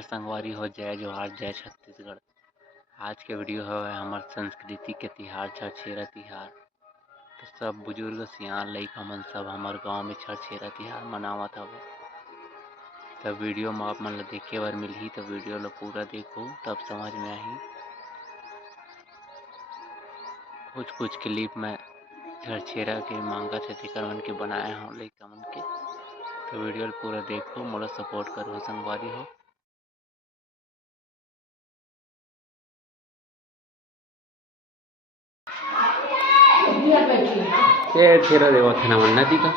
संगवारी हो जय जोहार जय छत्तीसगढ़। आज के वीडियो है हमार संस्कृति के तिहार छठछेरा तिहार। तो सब बुजुर्ग सियान लइका मन सब हमार गांव में छठछेरा तिहार मनावत हवे। तब वीडियो में आप मन ला देखे बर मिलही, तो वीडियो ला पूरा देखो तब समझ में आही। कुछ क्लिप में छठछेरा के मांगा छत्तीसगढ़ मन के बनाए हो लइका मन के, तो वीडियो पूरा देखो, मोला सपोर्ट करो संगवारी हो। छेरा देखो थे मन नदी का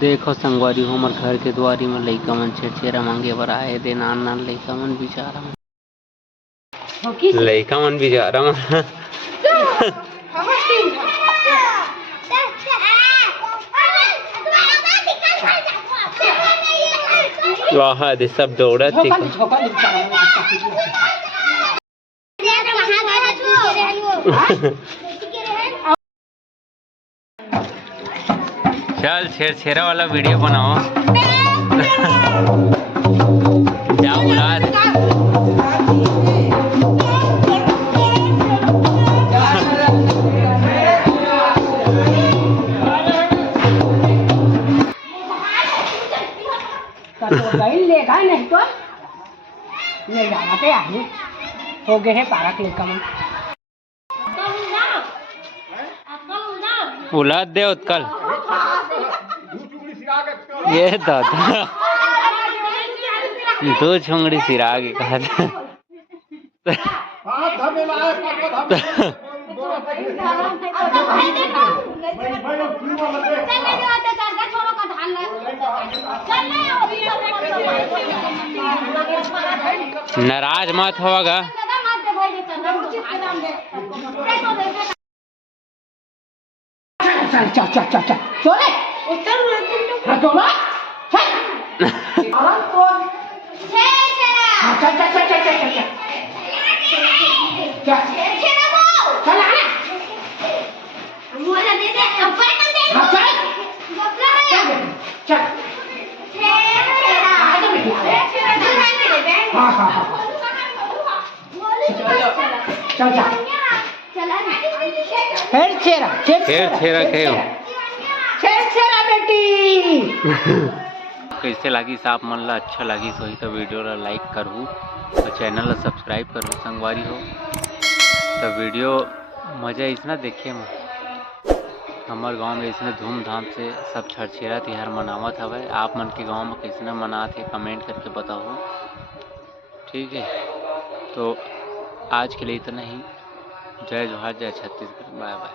देखो संगवारी हो, हमार घर के द्वारी में लइका मन छेरा मांगे बर आए दे। नान नान लइका मन बेचारा मन वहाँ दे सब दौड़त थी। चल छेरा वाला वीडियो बनाओ। जाओ मुराद। ले गए नहीं तो ले जाना पे आगे हो गए है पारा के कम उलाद दे उत्कल ये दादा दो छोंगड़ी सिरा के कहा नाराज मत होगा। चल चल चल चल चल चले चल चल आराम कर चल चल चल चल चल चल आना मोला दे दे अब्बा कर दे चल बबला है चल हां हां हां चल चल फिर छेरा बेटी कैसे लगी साहब मन ला अच्छा लगी सही तो वीडियो ला लाइक करूँ और चैनल ला सब्सक्राइब करूँ संगवारी हो। तो वीडियो मज़ा इसना देखे में हमारे गांव में इसने धूमधाम से सब छठछेरा तिहार मनावत हवे। आप मन के गांव में कैसे मनाते कमेंट करके बताओ, ठीक है। तो आज के लिए इतना ही। जय जोहार जय छत्तीसगढ़। बाय बाय,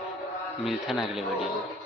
मिलते हैं अगले वीडियो में।